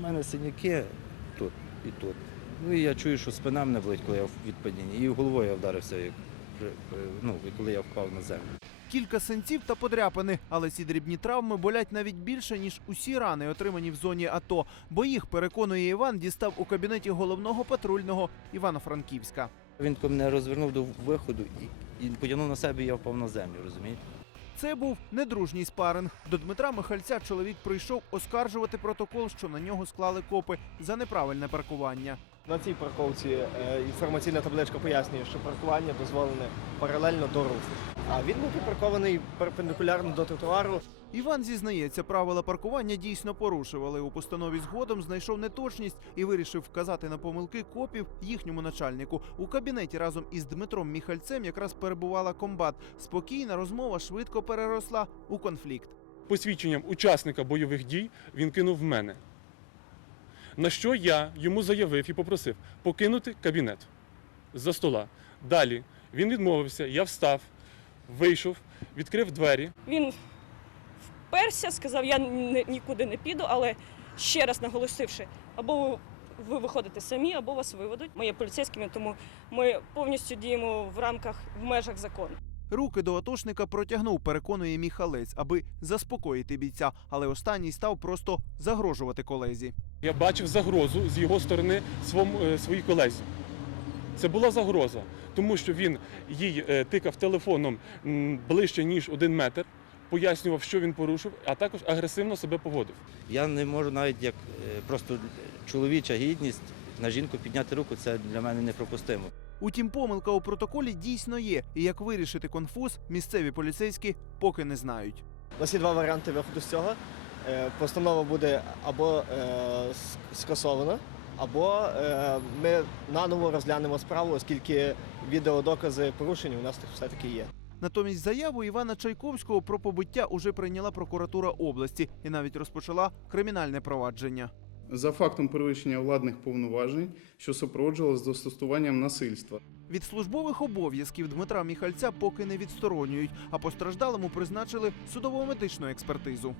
У мене синяки тут і тут. Ну і я чую, що спина мене болить, коли я в відпадінні, і головою я вдарився, як ну коли я впав на землю. Кілька синців та подряпини, але ці дрібні травми болять навіть більше ніж усі рани, отримані в зоні АТО, бо їх переконує Іван дістав у кабінеті головного патрульного Івана франківська Він мене розвернув до виходу і потягнув на себе. І я впав на землю. Розумієте. Це був недружній спаринг до Дмитра Михальця. Чоловік прийшов оскаржувати протокол, що на нього склали копи за неправильне паркування. На цій парковці інформаційна табличка пояснює, що паркування дозволене паралельно до руху. А він був припаркований перпендикулярно до тротуару. Іван зізнається правила паркування дійсно порушували. У постанові згодом знайшов неточність і вирішив вказати на помилки копів їхньому начальнику. У кабінеті разом із Дмитром Міхальцем якраз перебувала комбат. Спокійна розмова швидко переросла у конфлікт. Посвідченням учасника бойових дій він кинув в мене. На що я йому заявив і попросив покинути кабінет за стола? Далі він відмовився, я встав, вийшов, відкрив двері. Він вперся, сказав, я нікуди не піду, але ще раз наголосивши, або ви виходите самі, або вас виведуть. Ми є поліцейськими, тому ми повністю діємо в рамках в межах закону. Руки до Атошника протягнув, переконує міхалець, аби заспокоїти бійця, але останній став просто загрожувати колезі. Я бачив загрозу з його сторони своїй колезі. Це була загроза, тому що він їй тикав телефоном ближче, ніж один метр, пояснював, що він порушив, а також агресивно себе поводив. Я не можу навіть як просто чоловіча гідність на жінку підняти руку, це для мене непропустимо. Утім, помилка у протоколі дійсно є, і як вирішити конфуз, місцеві поліцейські поки не знають. У Нас є два варіанти виходу з цього постанова буде або е, скасована, або е, ми наново розглянемо справу, оскільки відеодокази порушені у нас все таки є. Натомість заяву Івана Чайковського про побиття уже прийняла прокуратура області і навіть розпочала кримінальне провадження. За фактом перевищення владних повноважень, що супроводжувалося з застосуванням насильства, від службових обов'язків Дмитра Міхальця поки не відсторонюють, а постраждалому призначили судово-медичну експертизу.